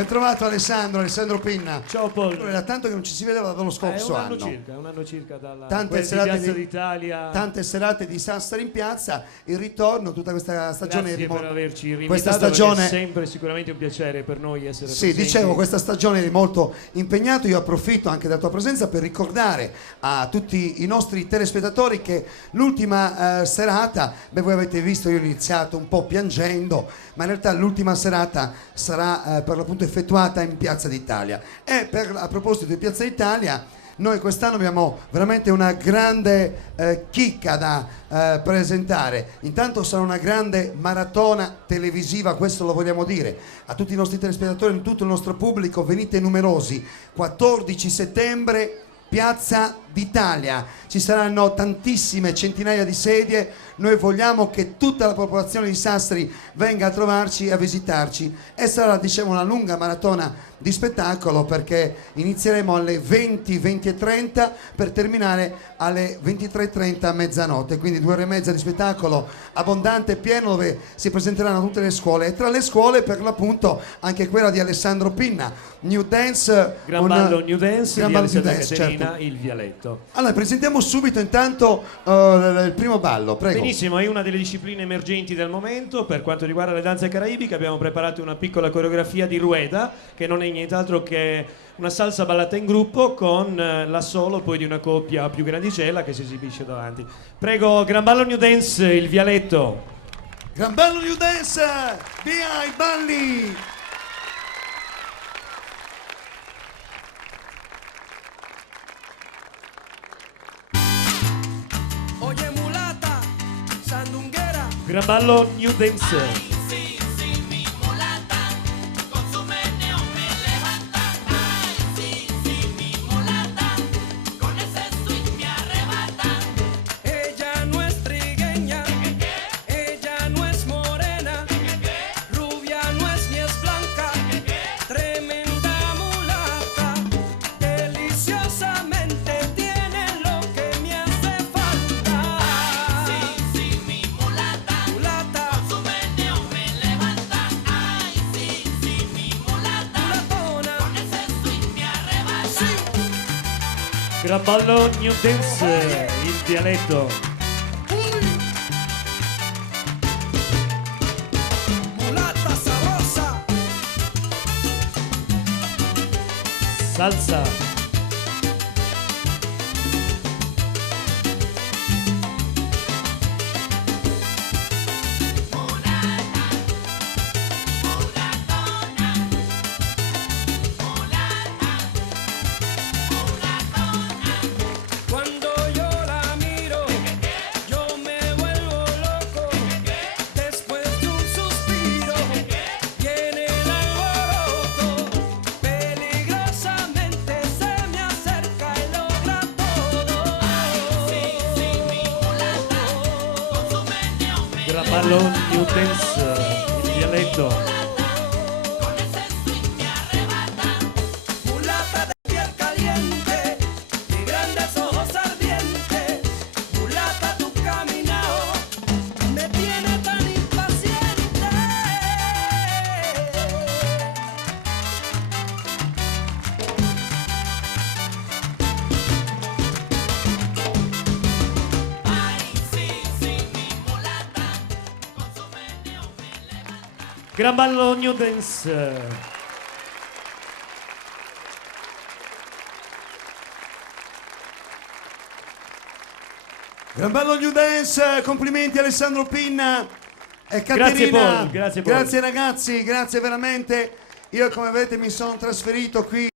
Ben trovato Alessandro Pinna. Ciao Paul. Era tanto che non ci si vedeva dallo scorso anno. È un anno circa dalla Piazza d'Italia. Tante serate di Sassari in piazza, il ritorno, tutta questa stagione. Grazie per averci rinvitato, questa stagione è sempre sicuramente un piacere per noi essere sì, presenti. dicevo, questa stagione eri molto impegnato. Io approfitto anche della tua presenza per ricordare a tutti i nostri telespettatori che l'ultima serata, voi avete visto, io ho iniziato un po' piangendo, ma in realtà l'ultima serata sarà per l'appunto effettuata in Piazza d'Italia. E a proposito di Piazza d'Italia, noi quest'anno abbiamo veramente una grande chicca da presentare. Intanto sarà una grande maratona televisiva, questo lo vogliamo dire a tutti i nostri telespettatori, a tutto il nostro pubblico, venite numerosi. 14 settembre, Piazza d'Italia, ci saranno tantissime centinaia di sedie. Noi vogliamo che tutta la popolazione di Sassari venga a trovarci e a visitarci, e sarà, diciamo, una lunga maratona di spettacolo, perché inizieremo alle 20:30 per terminare alle 23:30 a mezzanotte, quindi 2 ore e mezza di spettacolo abbondante e pieno, dove si presenteranno tutte le scuole, e tra le scuole per l'appunto anche quella di Alessandro Pinna, New Dance, Gran ballo New Dance di Alessandra Caterina, certo. Il Vialetto. Allora presentiamo subito intanto il primo ballo, prego. Benissimo, è una delle discipline emergenti del momento. Per quanto riguarda le danze caraibiche abbiamo preparato una piccola coreografia di rueda, che non è nient'altro che una salsa ballata in gruppo con l'assolo poi di una coppia più grandicella che si esibisce davanti. Prego, Gran ballo New Dance, Il Vialetto. Gran ballo New Dance, via i balli! Oye mulata, sandunguera. Gran ballo New Dance. Ella no es trigueña, ella no es morena, rubia no es ni es blanca, tremenda mulata, deliciosamente tiene lo que me hace falta. Ay, sí, mi mulata, mulata, con su meneo me levanta. Ay, sí, mi mulata, mulatona, con ese swing me arrebata. Sí. Gran ballo New Dance, Il Vialetto. Mulata sabrosa. Salsa. Cuando yo la miro, yo me vuelvo loco. Después de un suspiro, viene el alboroto. Peligrosamente se me acerca y logra todo. Sí, mi mulata, con su meneo me Gran ballo New Dance, Il Vialetto. mulata de piel caliente y grandes ojos ardientes. Mulata, tu caminao me tiene tan impaciente. Ay, sí, mi mulata, con su meneo me levanta. Gran ballo New Dance. Gran ballo New Dance, complimenti Alessandro Pinna e Caterina. Grazie, Paul, grazie, Paul. Grazie ragazzi, grazie veramente. Io, come vedete, mi sono trasferito qui